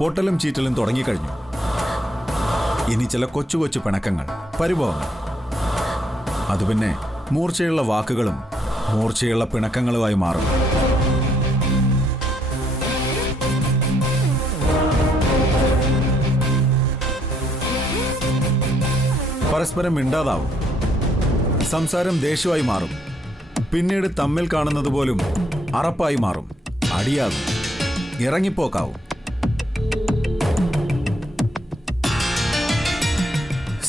പൊട്ടലും ചീറ്റലും തുടങ്ങിക്കഴിഞ്ഞു. ഇനി ചില കൊച്ചു കൊച്ചു പിണക്കങ്ങൾ, പരിഭവങ്ങൾ. അത് പിന്നെ മൂർച്ചയുള്ള വാക്കുകളും മൂർച്ചയുള്ള പിണക്കങ്ങളുമായി മാറും. പരസ്പരം മിണ്ടാതാവും. സംസാരം ദേഷ്യമായി മാറും. പിന്നീട് തമ്മിൽ കാണുന്നത് പോലും അറപ്പായി മാറും. അടിയാകും. ഇറങ്ങിപ്പോക്കാവും.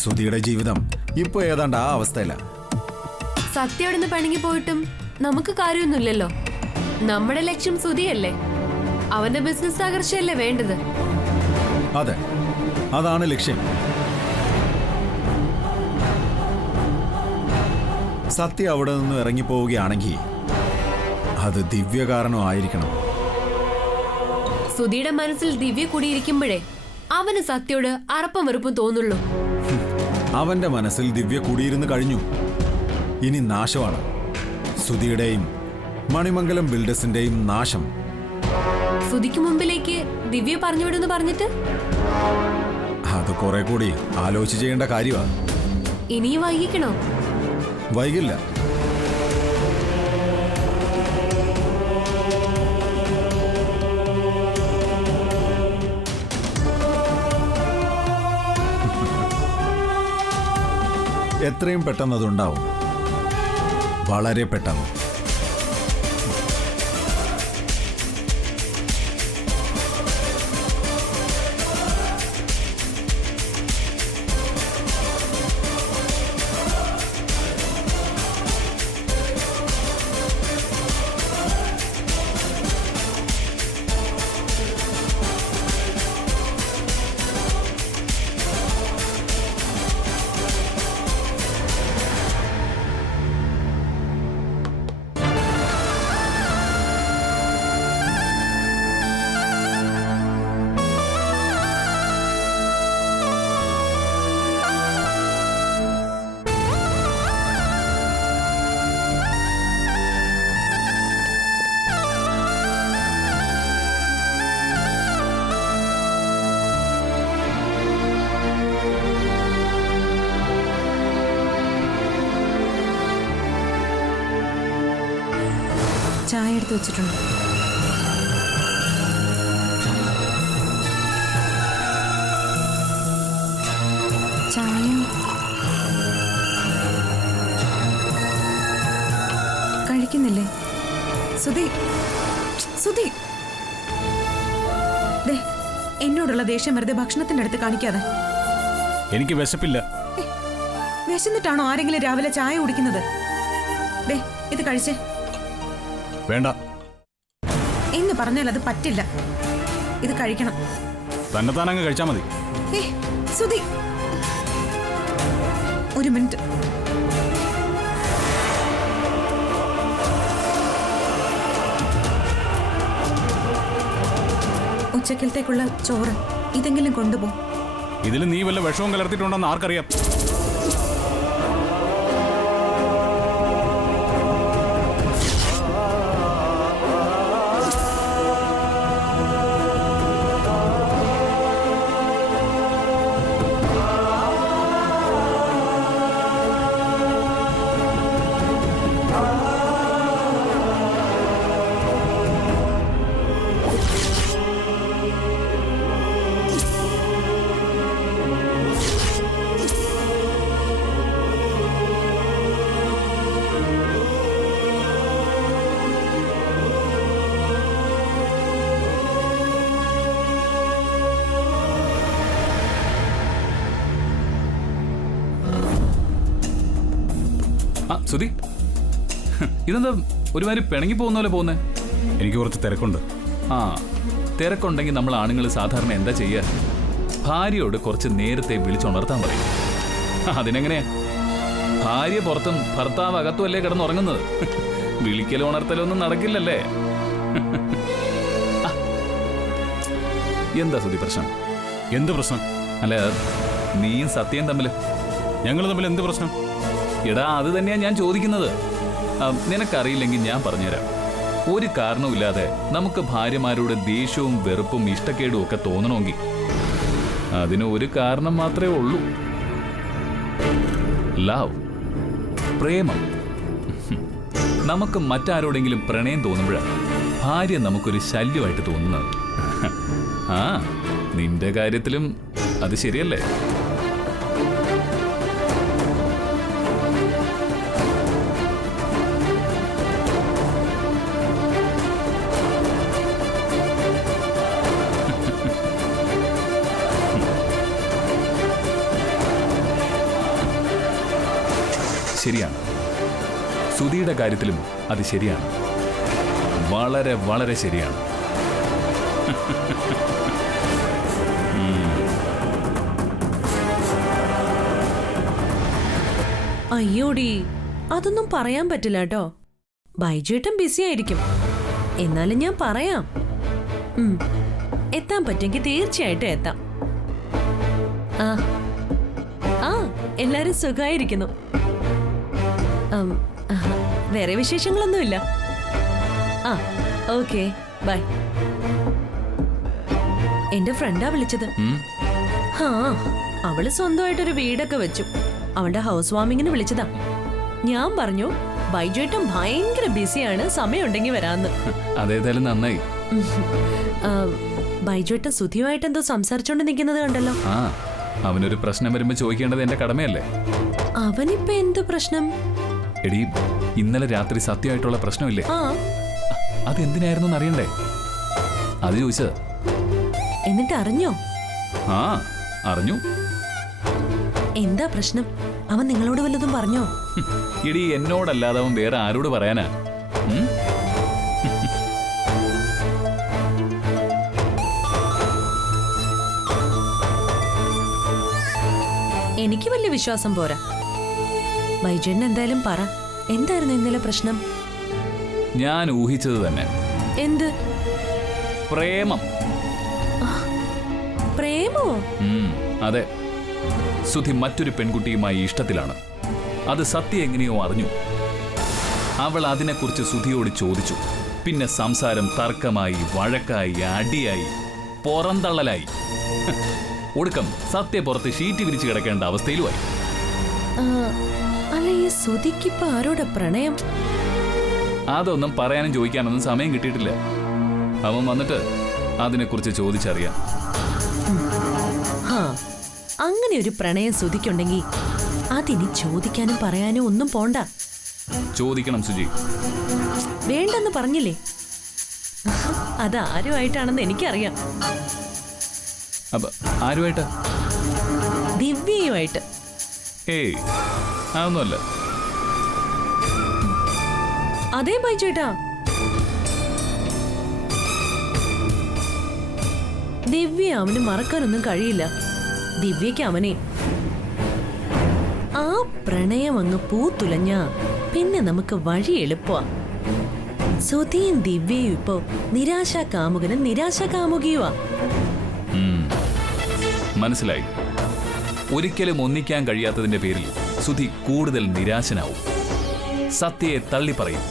സുധിയുടെ ജീവിതം ഇപ്പൊ ഏതാണ്ട് ആ അവസ്ഥയില. സത്യയോടൊന്ന് പിണങ്ങി പോയിട്ടും നമുക്ക് കാര്യമൊന്നുമില്ലല്ലോ. നമ്മുടെ ലക്ഷ്യം സുധിയല്ലേ? അവന്റെ ബിസിനസ് തകർച്ചയല്ലേ വേണ്ടത്? അതെ, അതാണ് ലക്ഷ്യം. സത്യ അവിടെ നിന്ന് ഇറങ്ങിപ്പോവുകയാണെങ്കിൽ അത് ദിവ്യ കാരണമായിരിക്കണം. സുധിയുടെ മനസ്സിൽ ദിവ്യ കൂടിയിരിക്കുമ്പോഴേ അവന് സത്യയോട് അറപ്പും വെറുപ്പും തോന്നുള്ളൂ. അവന്റെ മനസ്സിൽ ദിവ്യ കൂടിയിരുന്നു കഴിഞ്ഞു. ഇനി നാശമാണ്. സുധിയുടെയും മണിമംഗലം ബിൽഡേഴ്സിന്റെയും നാശം. സുധിക്ക് മുമ്പിലേക്ക് ദിവ്യ പറഞ്ഞുവിടുന്ന് പറഞ്ഞിട്ട് അത് കുറെ കൂടി ആലോചിച്ച് ചെയ്യേണ്ട കാര്യമാണ്. ഇനിയും വൈകിക്കണോ? വൈകില്ല. എത്രയും പെട്ടെന്ന് അതുണ്ടാവും. വളരെ പെട്ടെന്ന്. ചായ എടുത്ത് വെച്ചിട്ടുണ്ട്. ചായ കഴിക്കുന്നില്ലേ? സുധി, സുധി, എന്നോടുള്ള ദേഷ്യം വെറുതെ ഭക്ഷണത്തിന്റെ അടുത്ത് കാണിക്കാതെ. എനിക്ക് വിശപ്പില്ല. വിശന്നിട്ടാണോ ആരെങ്കിലും രാവിലെ ചായ കുടിക്കുന്നത്? ഇത് കഴിച്ചേ. വേണ്ട എന്ന് പറഞ്ഞാൽ അത് പറ്റില്ല. ഇത് കഴിക്കണം. തന്നെ താനങ്ങ് കഴിച്ചാ മതി. സുധി, ഒരു മിനിറ്റ്. ഉച്ചക്കലത്തേക്കുള്ള ചോറ് ഇതെങ്കിലും കൊണ്ടുപോ. ഇതിൽ നീ വല്ല വിഷവും കലർത്തിയിട്ടുണ്ടെന്ന് ആർക്കറിയാം? സുധി, ഇതെന്താ ഒരുമാതിരി പിണങ്ങി പോകുന്ന പോലെ പോകുന്നേ? എനിക്ക് കുറച്ച് തിരക്കുണ്ട്. തിരക്കുണ്ടെങ്കിൽ നമ്മൾ ആണുങ്ങൾ സാധാരണ എന്താ ചെയ്യുക? ഭാര്യയോട് കുറച്ച് നേരത്തെ വിളിച്ചുണർത്താൻ പറയും. അതിനെങ്ങനെയാ? ഭാര്യ പുറത്തും ഭർത്താവ് അകത്തും അല്ലേ കിടന്നുറങ്ങുന്നത്? വിളിക്കലോ ഉണർത്തലോ ഒന്നും നടക്കില്ലല്ലേ? എന്താ സുധി പ്രശ്നം? എന്ത് പ്രശ്നം? അല്ല, നീയും സത്യം തമ്മിൽ. ഞങ്ങൾ തമ്മിൽ എന്ത് പ്രശ്നം? എടാ, അത് തന്നെയാ ഞാൻ ചോദിക്കുന്നത്. നിനക്കറിയില്ലെങ്കിൽ ഞാൻ പറഞ്ഞുതരാം. ഒരു കാരണവുമില്ലാതെ നമുക്ക് ഭാര്യമാരോട് ദേഷ്യവും വെറുപ്പും ഇഷ്ടക്കേടും ഒക്കെ തോന്നണമെങ്കിൽ അതിന് ഒരു കാരണം മാത്രമേ ഉള്ളൂ. ലവ്, പ്രേമം. നമുക്ക് മറ്റാരോടെങ്കിലും പ്രണയം തോന്നുമ്പോഴാണ് ഭാര്യ നമുക്കൊരു ശല്യമായിട്ട് തോന്നുന്നത്. ആ, നിന്റെ കാര്യത്തിലും അത് ശരിയല്ലേ? ശരിയാണ്. സുധിയുടെ കാര്യത്തിലും അത് ശരിയാണ്. വളരെ വളരെ ശരിയാണ്. അയ്യോടി, അതൊന്നും പറയാൻ പറ്റില്ല കേട്ടോ. ബൈജുവേട്ടൻ ബിസി ആയിരിക്കും. എന്നാലും ഞാൻ പറയാം. എത്താൻ പറ്റുമെങ്കിൽ തീർച്ചയായിട്ടും എത്താം. ആ ആ എല്ലാരും സുഖമായിരിക്കുന്നു. വേറെ വിശേഷങ്ങളൊന്നുമില്ല. ആ, ഓക്കെ, ബൈ. എന്റെ ഫ്രണ്ടാ വിളിച്ചത്. ആ, അവള് സ്വന്തമായിട്ടൊരു വീടൊക്കെ വെച്ചു. അവളുടെ ഹൗസ് വാമിങ്ങിന് വിളിച്ചതാ. ഞാൻ പറഞ്ഞു ബൈജുവേട്ടൻ ഭയങ്കര ബിസിയാണ്, സമയമുണ്ടെങ്കിൽ വരാന്ന്. അതേതായാലും നന്നായി. ബൈജുവേട്ടൻ സുധിയുമായിട്ട് എന്തോ സംസാരിച്ചോണ്ട് നിൽക്കുന്നത് കണ്ടല്ലോ. ആ, അവനൊരു പ്രശ്നം വരുമ്പോ ചോദിക്കേണ്ടത് എന്റെ കടമയല്ലേ? അവനിപ്പോ എന്ത് പ്രശ്നം? എടീ, ഇന്നലെ രാത്രി സത്യമായിട്ടുള്ള പ്രശ്നമില്ലേ? ആ, അതെന്തിനായിരുന്നു അറിയണ്ടേ? അത് ചോദിച്ചത്. എന്നിട്ട് അറിഞ്ഞോ? ആ, അറിഞ്ഞു. എന്താ പ്രശ്നം? അവൻ നിങ്ങളോട് വല്ലതും പറഞ്ഞോ? എടീ, എന്നോടല്ലാതെ അവൻ വേറെ ആരോട് പറയാനാ? എനിക്ക് വലിയ വിശ്വാസം പോരാ. ബൈജുവേട്ടൻ എന്തായാലും പറ, എന്തായിരുന്നു ഇന്നലെ പ്രശ്നം? ഞാൻ ഊഹിച്ചത് തന്നെ. എന്ത്? പ്രേമം. പ്രേമോ? അതെ. സുധി മറ്റൊരു പെൺകുട്ടിയുമായി ഇഷ്ടത്തിലാണ്. അത് സത്യം എങ്ങനെയോ അറിഞ്ഞു. അവൾ അതിനെക്കുറിച്ച് സുധിയോട് ചോദിച്ചു. പിന്നെ സംസാരം തർക്കമായി, വഴക്കായി, അടിയായി, പുറന്തള്ളലായി. ഒടുക്കം സത്യപുറത്ത് ഷീറ്റ് വിരിച്ചു കിടക്കേണ്ട അവസ്ഥയിലുമായി. അല്ല, ഈ സുധിക്കിപ്പോ ആരോടെ പ്രണയം? അതൊന്നും പറയാനും ചോദിക്കാനൊന്നും സമയം കിട്ടിയിട്ടില്ല. അവൻ വന്നിട്ട് അതിനെക്കുറിച്ച് ചോദിച്ചറിയാം. അങ്ങനെ ഒരു പ്രണയം സുധിക്കുണ്ടെങ്കിൽ അതിനി ചോദിക്കാനും പറയാനും ഒന്നും പോണ്ട. ചോദിക്കണം സുജി. വേണ്ടെന്ന് പറഞ്ഞില്ലേ? അതാരുമായിട്ടാണെന്ന് എനിക്കറിയാം. അപ്പൊ ആരുമായിട്ട്? ദിവ്യയുമായിട്ട്. ഏയ്, അതൊന്നുമല്ല. അതേ ബൈജുവേട്ടാ, ദിവ്യ അവന് മറക്കാനൊന്നും കഴിയില്ല. ദിവ്യയ്ക്ക് അവനെ. ആ പ്രണയം അങ്ങ് പൂത്തുലഞ്ഞ പിന്നെ നമുക്ക് വഴി എളുപ്പമാ. സുധിയും ദിവ്യയും ഇപ്പോ നിരാശാ കാമുകനും നിരാശാ കാമുകിയുമാ. മനസ്സിലായി. ഒരിക്കലും ഒന്നിക്കാൻ കഴിയാത്തതിന്റെ പേരിൽ സുധി കൂടുതൽ നിരാശനാവും. സത്യയെ തള്ളിപ്പറയും.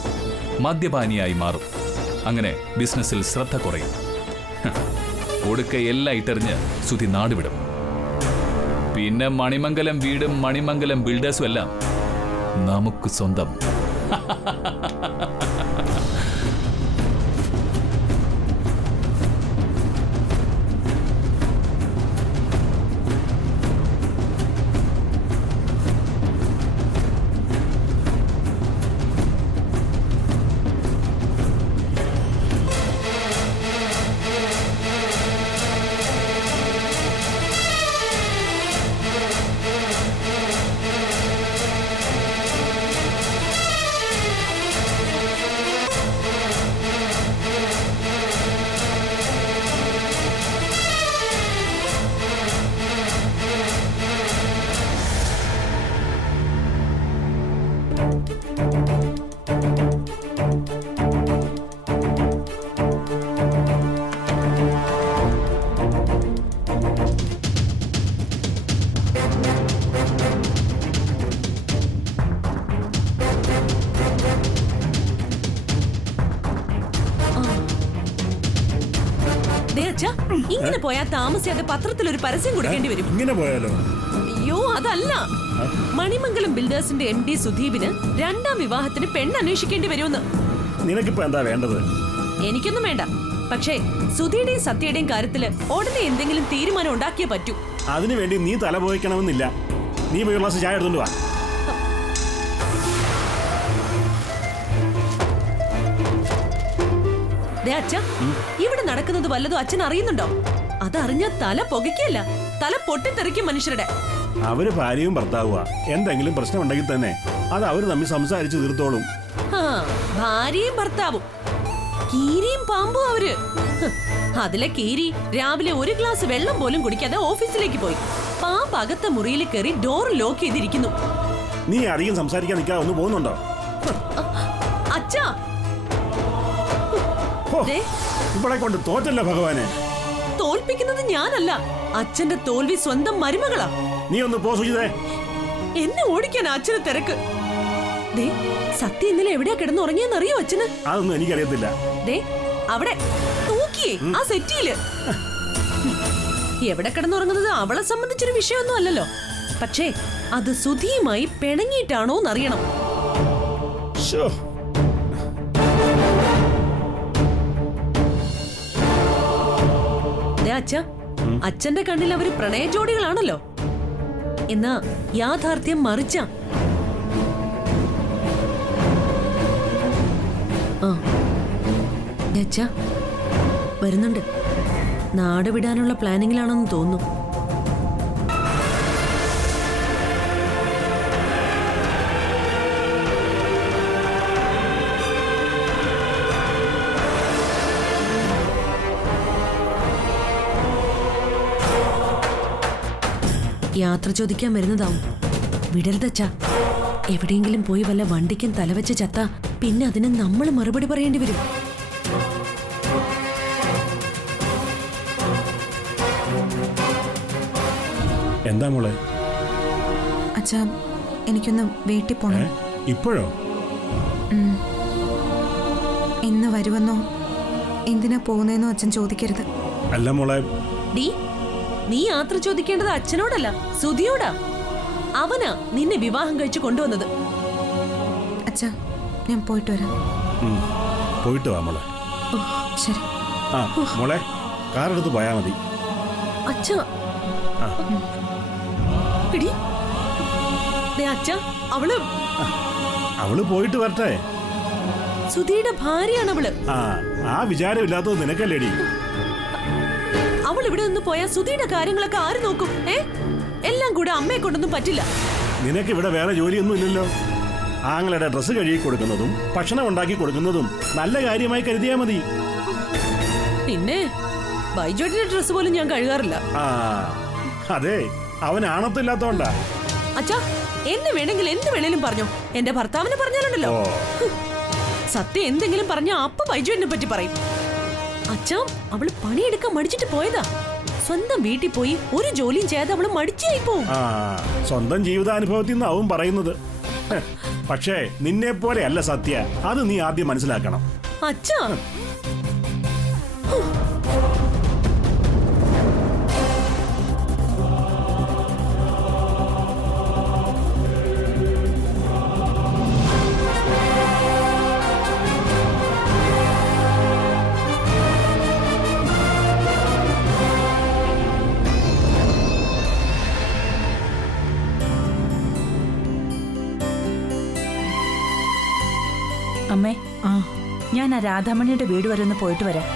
മദ്യപാനിയായി മാറും. അങ്ങനെ ബിസിനസ്സിൽ ശ്രദ്ധ കുറയും. ഒടുക്ക എല്ലാം ഇട്ടെറിഞ്ഞ് സുധി നാടുവിടും. പിന്നെ മണിമംഗലം വീടും മണിമംഗലം ബിൽഡേഴ്സും എല്ലാം നമുക്ക് സ്വന്തം. അച്ഛ ഇങ്ങനെ പോയാൽ താമസിയാതെ പത്രത്തിൽ ഒരു പരസ്യം കൊടുക്കേണ്ടി വരും. ഇങ്ങനെ പോയാലോ? അയ്യോ അതല്ല, മണിമംഗലം ബിൽഡേഴ്സിന്റെ MD സുധീപിന് 2ാം വിവാഹത്തിന് പെണ്ണ് അന്വേഷിക്കേണ്ടി വരുമെന്ന്. നിനക്കിപ്പോ എന്താ വേണ്ടത്? എനിക്കൊന്നും വേണ്ട, പക്ഷേ സുധിയുടെയും സത്യയുടെയും കാര്യത്തില് ഉടനെ എന്തെങ്കിലും തീരുമാനം ഉണ്ടാക്കിയേ പറ്റൂ. അതിനുവേണ്ടി നീ തല പോയിക്കണമെന്നില്ല. നീ പോയി ഒരു ഗ്ലാസ് ചായ എടുത്തോണ്ട് വാ. ദേ അച്ഛ, ഇവിടെ നടക്കുന്നത് വല്ലതും അച്ഛൻ അറിയുന്നുണ്ടോ? അതറിഞ്ഞ തല പുകയ്ക്കല്ല, തല പൊട്ടിത്തെറിക്കും മനുഷ്യരുടെ. അവര് ഭാര്യയും ഭർത്താവുക. എന്തെങ്കിലും പ്രശ്നം ഉണ്ടെങ്കിൽ തന്നെ അത് അവര് തമ്മിൽ സംസാരിച്ച് തീർത്തോളും. ആ, ഭാര്യയും ഭർത്താവും, കീരിയും പാമ്പും അവര്. അതിലെ കീരി രാവിലെ ഒരു ഗ്ലാസ് വെള്ളം പോലും കുടിക്കാതെ ഓഫീസിലേക്ക് പോയി. പാമ്പ് അകത്തെ മുറിയിൽ കയറി ഡോർ ലോക്ക് ചെയ്തിരിക്കുന്നു. നീ അധികം സംസാരിക്കാൻ നിൽക്കാതെ ഒന്ന് പോകുന്നുണ്ടോ? അച്ഛാ, ദേ, ഇവിടെ കൊണ്ട് തോറ്റല്ലോ ഭഗവാനെ. തോൽപ്പിക്കുന്നത് ഞാനല്ല, അച്ഛന്റെ തോൽവി സ്വന്തം മരുമകളാ. നീ ഒന്ന് പോ സുജിതേ. എന്നെ ഓടിക്കാൻ അച്ഛന് തിരക്ക്. ദേ, സത്യം ഇന്നലെ എവിടെയാ കിടന്നുറങ്ങിയെന്നറിയോ അച്ഛന്? അതൊന്നും എനിക്കറിയത്തില്ല. ദേ, അവിടെ തൂക്കിയേ ആ സെറ്റിയില്. എവിടെ കിടന്നുറങ്ങുന്നത് അവളെ സംബന്ധിച്ചൊരു വിഷയമൊന്നും അല്ലല്ലോ. പക്ഷേ അത് സുധിയുമായി പിണങ്ങിയിട്ടാണോ എന്നറിയണം. ശോ. അച്ഛ, അച്ഛന്റെ കണ്ണിൽ അവര് പ്രണയ ജോഡികളാണല്ലോ. എന്നാ യാഥാർത്ഥ്യം മറിച്ച. അച്ഛ വരുന്നുണ്ട്. നാട് വിടാനുള്ള പ്ലാനിങ്ങിലാണെന്ന് തോന്നുന്നു. യാത്ര ചോദിക്കാൻ വരുന്നതാവും. വിടരുതച്ചാ. എവിടെയെങ്കിലും പോയി വല്ല വണ്ടിക്കും തലവെച്ച് ചത്ത പിന്നെ അതിന് നമ്മൾ മറുപടി പറയേണ്ടി വരും. എന്താ മോളെ? അച്ഛാ, എനിക്കൊന്ന് വീട്ടിൽ പോണം. ഇപ്പോഴോ? ഇന്ന് വരുമെന്നോ എന്തിനാ പോകുന്നതെന്നോ അച്ഛൻ ചോദിക്കരുത്. അല്ല മോളെ, നീ യാത്ര ചോദിക്കേണ്ടത് അച്ഛനോടല്ല, സുധിയോടാ. അവനാ നിന്നെ വിവാഹം കഴിച്ചു കൊണ്ടുവന്നത്. അച്ഛാ, ഞാൻ പോയിട്ട് വരാം. പോയിട്ട് വാ മോളെ. ശരി. ആ മോളെ, കാറെടുത്ത് പോയാ മതി. അച്ഛാ, അച്ഛാ, അവള് പോയിട്ട് വരട്ടെ. സുധിയുടെ ഭാര്യയാണ് അവള്. ആ വിചാരമില്ലാത്തത് നിനക്കല്ലേടി. അവൾ ഇവിടെ നിന്ന് പോയാൽ സുധിയുടെ കാര്യങ്ങളൊക്കെ ആര് നോക്കും? എല്ലാം കൂടെ അമ്മയെ കൊണ്ടൊന്നും പറ്റില്ല. നിനക്ക് ഇവിടെ വേറെ ജോലിയൊന്നും ഇല്ലല്ലോ. ആങ്ങളുടെ ഡ്രസ്സ് കഴുകി കൊടുക്കുന്നതും ഭക്ഷണം ഉണ്ടാക്കി കൊടുക്കുന്നതും നല്ല കാര്യമായി കരുതിയാ മതി. പിന്നെ ബൈജോട്ടിന്റെ ഡ്രസ്സ് പോലും ഞാൻ കഴുകാറില്ല. അതെ, അവൻ ആണത്തില്ലാത്തോണ്ടാ. അച്ഛാ, എന്നെ വേണമെങ്കിൽ എന്ത് വേണേലും പറഞ്ഞോ. എന്റെ ഭർത്താവിനെ പറഞ്ഞാലുണ്ടല്ലോ, സത്യം എന്തെങ്കിലും പറഞ്ഞ അപ്പ ബൈജോട്ടിനെ പറ്റി പറയും. അച്ഛാ, അവള് പണിയെടുക്കാൻ മടിച്ചിട്ട് പോയതാ. സ്വന്തം വീട്ടിൽ പോയി ഒരു ജോലിയും ചെയ്യാതെ അവള് മടിച്ചായി പോവും. സ്വന്തം ജീവിതാനുഭവത്തിൽ നിന്ന് അവൻ പറയുന്നത്. പക്ഷേ നിന്നെ പോലെ അല്ല സത്യ. അത് നീ ആദ്യം മനസ്സിലാക്കണം. അച്ഛാ, അമ്മേ, ഞാൻ ആ രാധാമണിയുടെ വീട് വരെ ഒന്ന് പോയിട്ട് വരാം.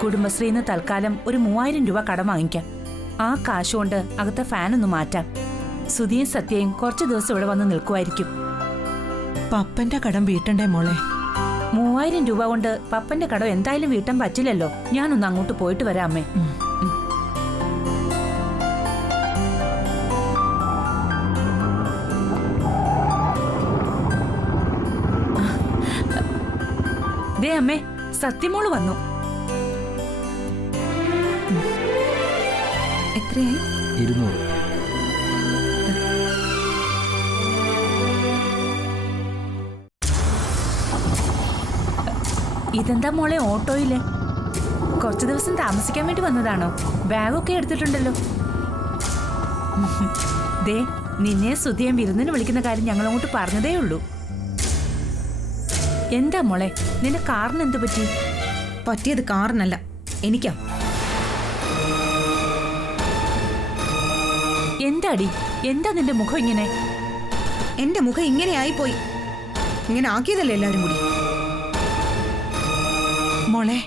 കുടുംബശ്രീന്ന് തൽക്കാലം ഒരു 3000 രൂപ കടം വാങ്ങിക്കാം. ആ കാശുകൊണ്ട് അകത്തെ ഫാനൊന്ന് മാറ്റാം. സുധിയും സത്യയും കുറച്ച് ദിവസം ഇവിടെ വന്ന് നിൽക്കുമായിരിക്കും. പപ്പന്റെ കടം വീട്ടണ്ടേ മോളെ? 3000 രൂപ കൊണ്ട് പപ്പന്റെ കടം എന്തായാലും വീട്ടാൻ പറ്റില്ലല്ലോ. ഞാനൊന്ന് അങ്ങോട്ട് പോയിട്ട് വരാം അമ്മേ. ദേ അമ്മേ, സത്യമോള് വന്നു. എത്രയായി? 200. ഇതെന്താ മോളെ ഓട്ടോയില്? കുറച്ചു ദിവസം താമസിക്കാൻ വേണ്ടി വന്നതാണോ? ബാഗൊക്കെ എടുത്തിട്ടുണ്ടല്ലോ. ദേ, നിന്നെ സുധിയൻ വിരുന്നിന് വിളിക്കുന്ന കാര്യം ഞങ്ങൾ അങ്ങോട്ട് പറഞ്ഞതേ ഉള്ളൂ. എന്താ മോളെ, നിന്റെ കാറിന് എന്തു പറ്റി? പറ്റിയത് കാറിനല്ല, എനിക്കാ. എന്താടി, എന്താ നിന്റെ മുഖം ഇങ്ങനെ? എന്റെ മുഖം ഇങ്ങനെ ആയിപ്പോയി. ഇങ്ങനെ ആക്കിയതല്ലേ എല്ലാവരും കൂടി. മോളെ,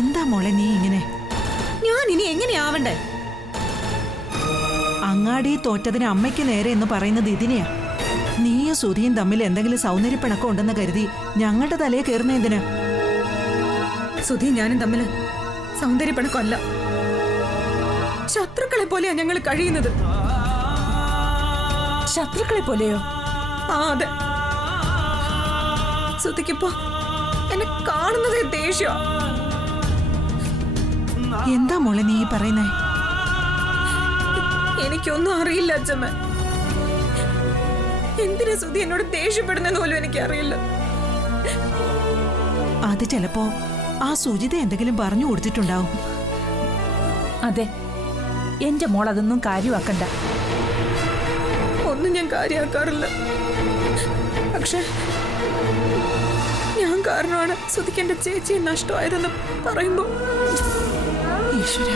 എന്താ മോളെ നീ ഇങ്ങനെ? ഞാൻ ഇനി എങ്ങനെയാവണ്ടേ? അങ്ങാടി തോറ്റതിന് അമ്മയ്ക്ക് നേരെ എന്ന് പറയുന്നത് ഇതിനെയാ. നീയും സുധിയും തമ്മിൽ എന്തെങ്കിലും സൗന്ദര്യപ്പിണക്കം ഉണ്ടെന്ന് കരുതി ഞങ്ങളുടെ തലയെ കയറുന്ന എന്തിനാ? സുധി ഞാനും തമ്മില് സൗന്ദര്യപ്പിണക്കമല്ല, ശത്രുക്കളെ പോലെയാ ഞങ്ങൾ കഴിയുന്നത്. ശത്രുക്കളെ പോലെയോ? ആ അതെ. സുധിക്കിപ്പോ എന്നെ കാണുന്നതേ ദേഷ്യ. എന്താ മോളെ നീ പറയുന്നേ? എനിക്കൊന്നും അറിയില്ല അച്ഛമ്മ. എന്തിനാ സുധി എന്നോട് ദേഷ്യപ്പെടുന്നെന്ന് പോലും എനിക്കറിയില്ല. അത് ചിലപ്പോ ആ സുജിത എന്തെങ്കിലും പറഞ്ഞു കൊടുത്തിട്ടുണ്ടാവും. അതെ, എന്റെ മോൾ അതൊന്നും കാര്യമാക്കണ്ട. ഒന്നും ഞാൻ കാര്യമാക്കാറില്ല. പക്ഷെ ഞാൻ കാരണമാണ് സുധിക്ക് എന്റെ ചേച്ചിയെ നഷ്ടമായതെന്ന് പറയുമ്പോ ഈശ്വര,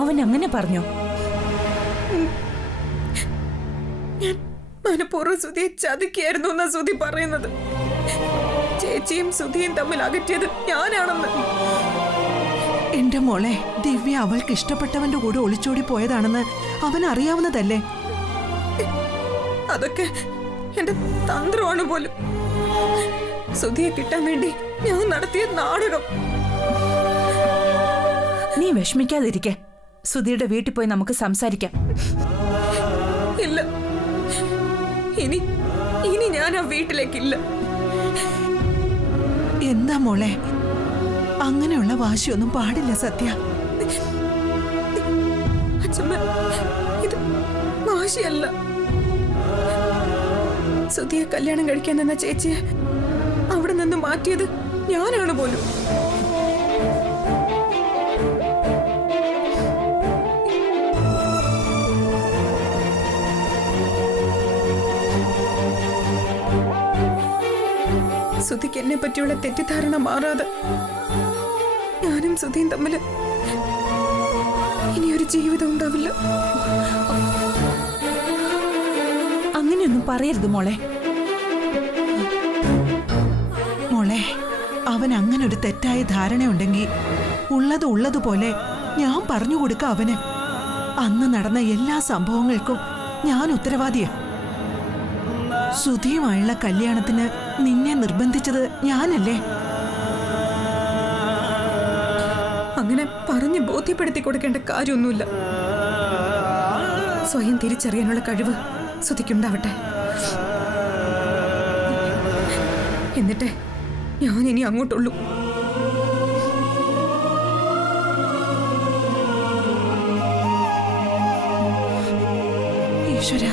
അവൻ അങ്ങനെ പറഞ്ഞോ? ഞാൻ മനഃപൂർവ്വം സുധിയെ ചതിക്കായിരുന്നു എന്നാ സുധി പറയുന്നത്. ചേച്ചിയും സുധിയും തമ്മിൽ അകറ്റിയത് ഞാനാണെന്ന്. എന്റെ മോളെ, ദിവ്യ അവൾക്ക് ഇഷ്ടപ്പെട്ടവന്റെ കൂടെ ഒളിച്ചോടി പോയതാണെന്ന് അവൻ അറിയാവുന്നതല്ലേ? അതൊക്കെ എന്റെ തന്ത്രമാണ് പോലും. സുധിയെ കിട്ടാൻ വേണ്ടി ഞാൻ നടത്തിയ നാടകം. നീ വിഷമിക്കാതിരിക്കെ. സുധിയുടെ വീട്ടിൽ പോയി നമുക്ക് സംസാരിക്കാം. ഇല്ല, ഇനി ഇനി ഞാൻ ആ വീട്ടിലേക്കില്ല. എന്താ മോളെ, അങ്ങനെയുള്ള വാശിയൊന്നും പാടില്ല സത്യ. അച്ഛമ്മ, ഇത് വാശിയല്ല. സുധിയെ കല്യാണം കഴിക്കാൻ നിന്ന ചേച്ചിയെ അവിടെ നിന്ന് മാറ്റിയത് ഞാനാണ് പോലും. സുധിക്ക് എന്നെ പറ്റിയുള്ള തെറ്റിദ്ധാരണ മാറാതെ ഞാനും സുധിയും തമ്മില് ഇനിയൊരു ജീവിതം ഉണ്ടാവില്ല. അങ്ങനെയൊന്നും പറയരുത് മോളെ. മോളെ, അവൻ അങ്ങനെ ഒരു തെറ്റായ ധാരണയുണ്ടെങ്കിൽ ഉള്ളതുപോലെ ഞാൻ പറഞ്ഞു കൊടുക്ക അവന്. അന്ന് നടന്ന എല്ലാ സംഭവങ്ങൾക്കും ഞാൻ ഉത്തരവാദിയാ. സുധിയുമായുള്ള കല്യാണത്തിന് നിന്നെ നിർബന്ധിച്ചത് ഞാനല്ലേ? അങ്ങനെ പറഞ്ഞ് ബോധ്യപ്പെടുത്തി കൊടുക്കേണ്ട കാര്യമൊന്നുമില്ല. സ്വയം തിരിച്ചറിയാനുള്ള കഴിവ് സുധിക്കുണ്ടാവട്ടെ. എന്നിട്ട് ഞാൻ ഇനി അങ്ങോട്ടുള്ളൂ. ഈശ്വര,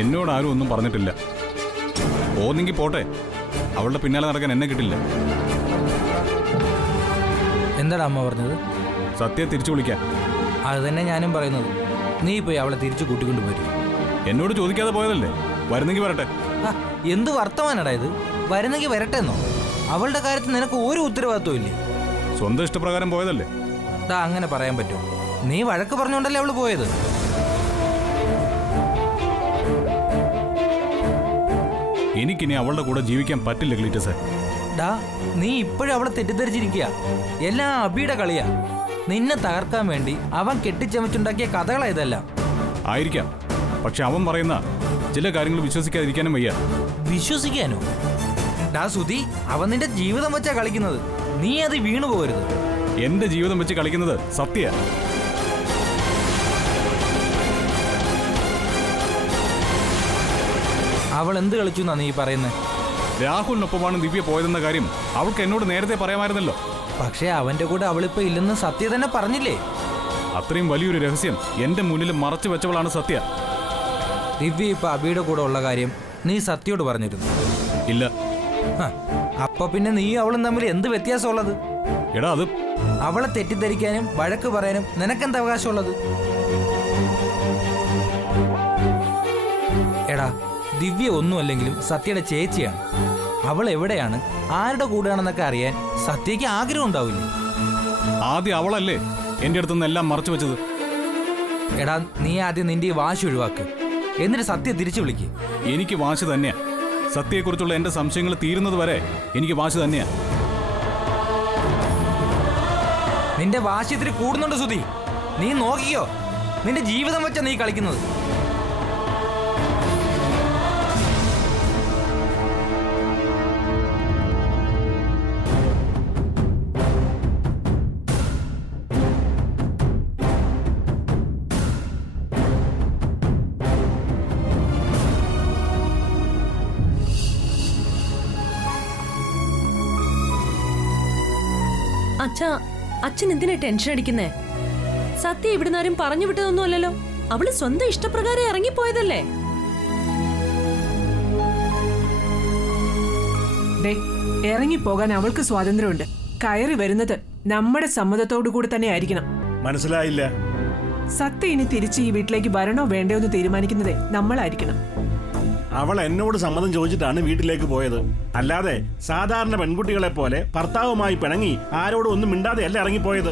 എന്നോട് ആരും ഒന്നും പറഞ്ഞിട്ടില്ല. പോന്നെങ്കിൽ പോട്ടെ, അവളുടെ പിന്നാലെ നടക്കാൻ എന്നെ കിട്ടില്ല. എന്താടാ അമ്മ പറഞ്ഞത്? സത്യം തിരിച്ചു വിളിക്കാൻ. അത് തന്നെ ഞാനും പറയുന്നത്. നീ പോയി അവളെ തിരിച്ചു കൂട്ടിക്കൊണ്ട് പോരും. എന്നോട് ചോദിക്കാതെ പോയതല്ലേ, വരുന്നെങ്കിൽ വരട്ടെ. എന്ത് വർത്തമാനടാ ഇത്? വരുന്നെങ്കിൽ വരട്ടെ എന്നോ? അവളുടെ കാര്യത്തിൽ നിനക്ക് ഒരു ഉത്തരവാദിത്വം ഇല്ലേ? സ്വന്തം ഇഷ്ടപ്രകാരം പോയതല്ലേ. അങ്ങനെ പറയാൻ പറ്റുമോ? നീ വഴക്ക് പറഞ്ഞോണ്ടല്ലേ അവള് പോയത്. എനിക്കിനി അവളുടെ കൂടെ ജീവിക്കാൻ പറ്റില്ല ക്ലീറ്റസേ. നീ ഇപ്പോഴും അവളെ തെറ്റിദ്ധരിച്ചിരിക്കുക. എല്ലാം അബിയുടെ കളിയാ. നിന്നെ തകർക്കാൻ വേണ്ടി അവൻ കെട്ടിച്ചമച്ചുണ്ടാക്കിയ കഥകളാ ഇതെല്ലാം. ആയിരിക്കാം, പക്ഷെ അവൻ പറയുന്ന ചില കാര്യങ്ങൾ വിശ്വസിക്കാതിരിക്കാനും വയ്യ. വിശ്വസിക്കാനോ? സുധി, അവൻ നിന്റെ ജീവിതം വെച്ചാ കളിക്കുന്നത്. നീ അത് വീണു പോകരുത്. എന്റെ ജീവിതം വെച്ച് കളിക്കുന്നത് സത്യ. അവൾ എന്ത് കളിച്ചു എന്നാ നീ പറയുന്നത്? രാഹുലിനൊപ്പമാണ് ദിവ്യ പോയതെന്ന കാര്യം അവൾക്ക് എന്നോട് നേരത്തെ പറയാമായിരുന്നല്ലോ. പക്ഷേ അവന്റെ കൂടെ അവളിപ്പോ ഇല്ലെന്ന് സത്യ തന്നെ പറഞ്ഞില്ലേ? അത്രയും വലിയൊരു രഹസ്യം എന്റെ മുന്നിൽ മറച്ചു വെച്ചവളാണ് സത്യ. ദിവ്യ ഇപ്പൊ അബിയുടെ കൂടെ ഉള്ള കാര്യം നീ സത്യയോട് പറഞ്ഞിരുന്നു? ഇല്ല. അപ്പൊ പിന്നെ നീ അവളും തമ്മിൽ എന്ത് വ്യത്യാസമുള്ളത്? എടാ, അത് അവളെ തെറ്റിദ്ധരിക്കാനും വഴക്ക് പറയാനും നിനക്കെന്ത് അവകാശമുള്ളത്? എടാ, ദിവ്യ ഒന്നുമല്ലെങ്കിലും സത്യയുടെ ചേച്ചിയാണ്. അവൾ എവിടെയാണ്, ആരുടെ കൂടെയാണെന്നൊക്കെ അറിയാൻ സത്യയ്ക്ക് ആഗ്രഹം ഉണ്ടാവില്ലേ? ആദ്യം അവളല്ലേ എന്റെ അടുത്തുനിന്ന് എല്ലാം മറച്ചു വെച്ചത്. എടാ, നീ ആദ്യം നിന്റെ ഈ വാശി ഒഴിവാക്ക്, എന്നിട്ട് സത്യ തിരിച്ചു വിളിക്ക്. എനിക്ക് വാശി തന്നെയാ. സത്യയെക്കുറിച്ചുള്ള എന്റെ സംശയങ്ങൾ തീരുന്നത് വരെ എനിക്ക് വാശി തന്നെയാ. നിന്റെ വാശി ഇത്തിരി കൂടുന്നുണ്ട് സുധി. നീ നോക്കിയോ, നിന്റെ ജീവിതം വെച്ചാ നീ കളിക്കുന്നത്. അച്ഛൻ എന്തിനാ ടെൻഷൻ അടിക്കുന്നേ? സത്യ ഇവിടുന്ന് ആരും പറഞ്ഞു വിട്ടതൊന്നും അല്ലല്ലോ. അവള് സ്വന്തം ഇഷ്ടപ്രകാരം ഇറങ്ങിപ്പോയതല്ലേ. ഇറങ്ങിപ്പോകാൻ അവൾക്ക് സ്വാതന്ത്ര്യമുണ്ട്. കയറി വരുന്നത് നമ്മുടെ സമ്മതത്തോടു കൂടി തന്നെ ആയിരിക്കണം. മനസ്സിലായില്ല. സത്യ ഇനി തിരിച്ച് ഈ വീട്ടിലേക്ക് വരണോ വേണ്ടയോ എന്ന് തീരുമാനിക്കുന്നതേ നമ്മളായിരിക്കണം. അവൾ എന്നോട് സമ്മതം ചോദിച്ചിട്ടാണ് വീട്ടിലേക്ക് പോയത്. അല്ലാതെ സാധാരണ പെൺകുട്ടികളെ പോലെ ഭർത്താവുമായി പിണങ്ങി ആരോടും ഒന്നും മിണ്ടാതെ അല്ല ഇറങ്ങിപ്പോയത്.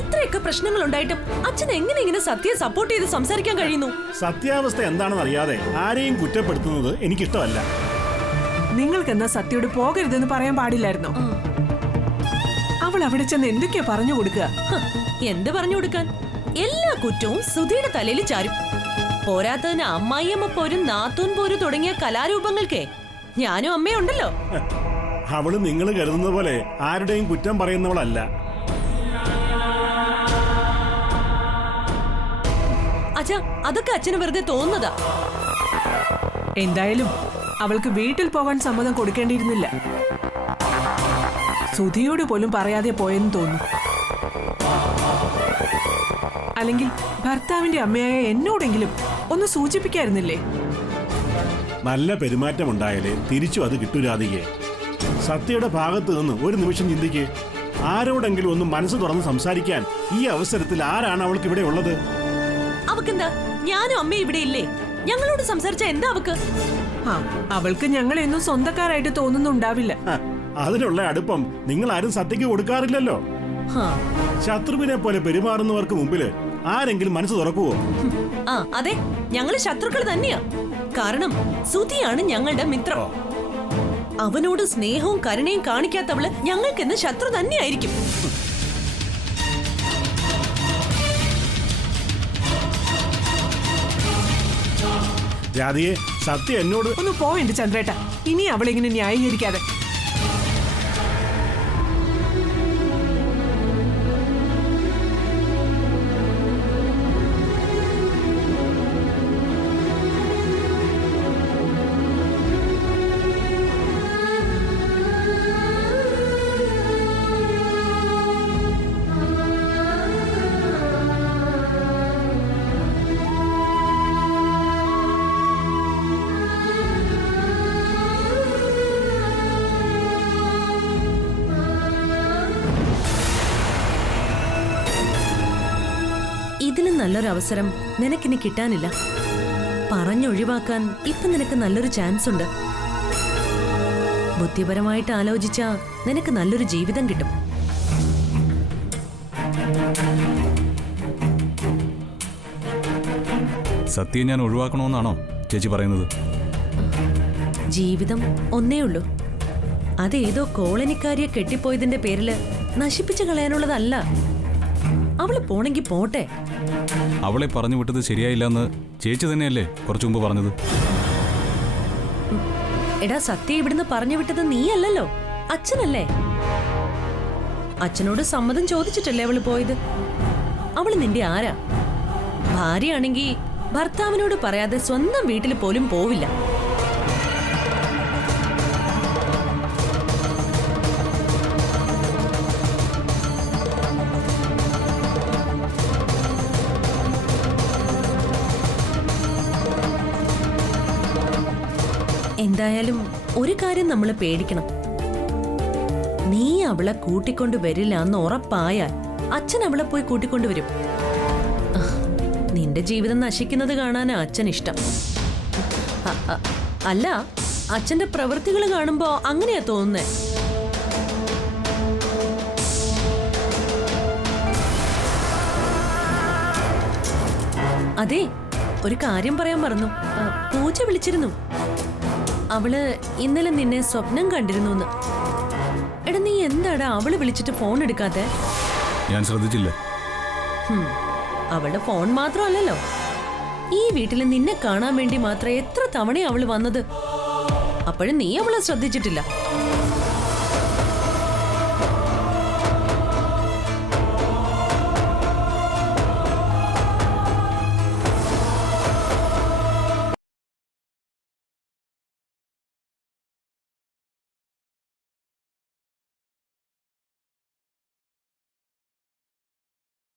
ഇത്രയൊക്കെ പ്രശ്നങ്ങൾ ഉണ്ടായിട്ടും അച്ഛൻ എങ്ങനെ ഇങ്ങനെ സത്യയെ സപ്പോർട്ട് ചെയ്ത് സംസാരിക്കാൻ കഴിയുന്നു? സത്യാവസ്ഥ എന്താണെന്ന് അറിയാതെ ആരെയും കുറ്റപ്പെടുത്തുന്നത് എനിക്കിഷ്ടമല്ല. നിങ്ങൾക്കെന്നാ സത്യയോട് പോകരുതെന്ന് പറയാൻ പാടില്ലായിരുന്നോ? അവൾ അവിടെ ചെന്ന് എന്തൊക്കെയാ പറഞ്ഞു കൊടുക്കുക? എന്ത് പറഞ്ഞു കൊടുക്കാൻ? എല്ലാ കുറ്റവും സുധിയുടെ തലയിൽ ചാരും. പോരാത്തതിന് അമ്മായിയമ്മ പോരും നാത്തൂൻ പോരും തുടങ്ങിയ കലാരൂപങ്ങൾക്കേ ഞാനും അമ്മയും ഉണ്ടല്ലോ. അവള് നിങ്ങൾ കരുതുന്ന പോലെ ആരുടെയും കുറ്റം പറയുന്നവളല്ല. അച്ഛാ, അതൊക്കെ അച്ഛന് വെറുതെ തോന്നുന്നതാ. എന്തായാലും അവൾക്ക് വീട്ടിൽ പോകാൻ സമ്മതം കൊടുക്കേണ്ടിയിരുന്നില്ല. സുധിയോട് പോലും പറയാതെ പോയെന്ന് തോന്നുന്നു. അല്ലെങ്കിൽ ഭർത്താവിന്റെ അമ്മയായ എന്നോടെങ്കിലും ഒന്ന് സൂചിപ്പിക്കായിരുന്നില്ലേ? നല്ല പെരുമാറ്റമുണ്ടായാലേ തിരിച്ചു അത് കിട്ടൂരാതികെ. സത്യയുടെ ഭാഗത്ത് നിന്ന് ഒരു നിമിഷം ചിന്തിക്ക്. ആരോടെങ്കിലും ഒന്ന് മനസ്സ് തുറന്ന് സംസാരിക്കാൻ ഈ അവസരത്തിൽ ആരാണ് അവൾക്ക് ഇവിടെ ഉള്ളത്? അവക്കെന്താ, ഞാനും അമ്മയും ഇവിടെ ഇല്ലേ? ഞങ്ങളോട് സംസാരിച്ച എന്താ അവക്ക്? അവൾക്ക് ഞങ്ങളെന്നും സ്വന്തക്കാരായിട്ട് തോന്നുന്നുണ്ടാവില്ല. അതിനുള്ള അടുപ്പം നിങ്ങൾ ആരും സത്യക്ക് കൊടുക്കാറില്ലല്ലോ. ശത്രുവിനെ പോലെ പെരുമാറുന്നവർക്ക് മുമ്പില് ആരെങ്കിലും മനസ്സ് തുറക്കുവോ? അതെ, ഞങ്ങള് ശത്രുക്കൾ തന്നെയാ. കാരണം സുധിയാണ് ഞങ്ങളുടെ മിത്രം. അവനോട് സ്നേഹവും കരുണയും കാണിക്കാത്തവള് ഞങ്ങൾക്കെന്ന് ശത്രു തന്നെയായിരിക്കും. ജാതിയെ, സത്യം എന്നോട് ഒന്ന് പോവേണ്ട ചന്ദ്രേട്ട. ഇനി അവളിങ്ങനെ ന്യായീകരിക്കാതെ. നല്ലൊരു അവസരം നിനക്കിനി കിട്ടാനില്ല. പറഞ്ഞൊഴിവാക്കാൻ ഇപ്പൊ നിനക്ക് നല്ലൊരു ചാൻസ് ഉണ്ട്. ബുദ്ധിപരമായിട്ട് ആലോചിച്ചാ നിനക്ക് നല്ലൊരു ജീവിതം കിട്ടും. സത്യം ഞാൻ ഒഴിവാക്കണമെന്നാണോ ചേച്ചി പറയുന്നത്? ജീവിതം ഒന്നേ ഉള്ളൂ. അതേതോ കോളനിക്കാരിയെ കെട്ടിപ്പോയതിന്റെ പേരില് നശിപ്പിച്ചു കളയാനുള്ളതല്ല. അവള് പോണെങ്കി പോട്ടെ. അവളെ പറഞ്ഞു വിട്ടത് ശരിയായില്ല എന്ന് ചേച്ചി തന്നെയല്ലേ കുറച്ചു മുമ്പ് പറഞ്ഞത്? എടാ, സത്യം ഇവിടുന്ന് പറഞ്ഞു വിട്ടത് നീയല്ലല്ലോ, അച്ഛനല്ലേ? അച്ഛനോട് സമ്മതം ചോദിച്ചിട്ടല്ലേ അവള് പോയത്. അവള് നിന്റെ ആരാ? ഭാര്യയാണെങ്കി ഭർത്താവിനോട് പറയാതെ സ്വന്തം വീട്ടിൽ പോലും പോവില്ല. എന്തായാലും ഒരു കാര്യം നമ്മൾ പേടിക്കണം. നീ അവളെ കൂട്ടിക്കൊണ്ടു വരില്ല എന്ന് ഉറപ്പായാൽ അച്ഛൻ അവളെ പോയി കൂട്ടിക്കൊണ്ടുവരും. നിന്റെ ജീവിതം നശിക്കുന്നത് കാണാനാ അച്ഛൻ ഇഷ്ടം. അല്ല, അച്ഛന്റെ പ്രവൃത്തികൾ കാണുമ്പോ അങ്ങനെയാ തോന്നുന്നേ. അതെ, ഒരു കാര്യം പറയാൻ മറന്നു. പൂജ വിളിച്ചിരുന്നു. അവള് ഇന്നലെ നിന്നെ സ്വപ്നം കണ്ടിരുന്നു. എടാ, നീ എന്താടാ അവള് വിളിച്ചിട്ട് ഫോൺ എടുക്കാത്തെ? ഞാൻ ശ്രദ്ധിച്ചില്ല. അവളുടെ ഫോൺ മാത്രമല്ലല്ലോ, ഈ വീട്ടിൽ നിന്നെ കാണാൻ വേണ്ടി മാത്രം എത്ര തവണ അവള് വന്നത്. അപ്പോഴും നീ അവളെ ശ്രദ്ധിച്ചിട്ടില്ല.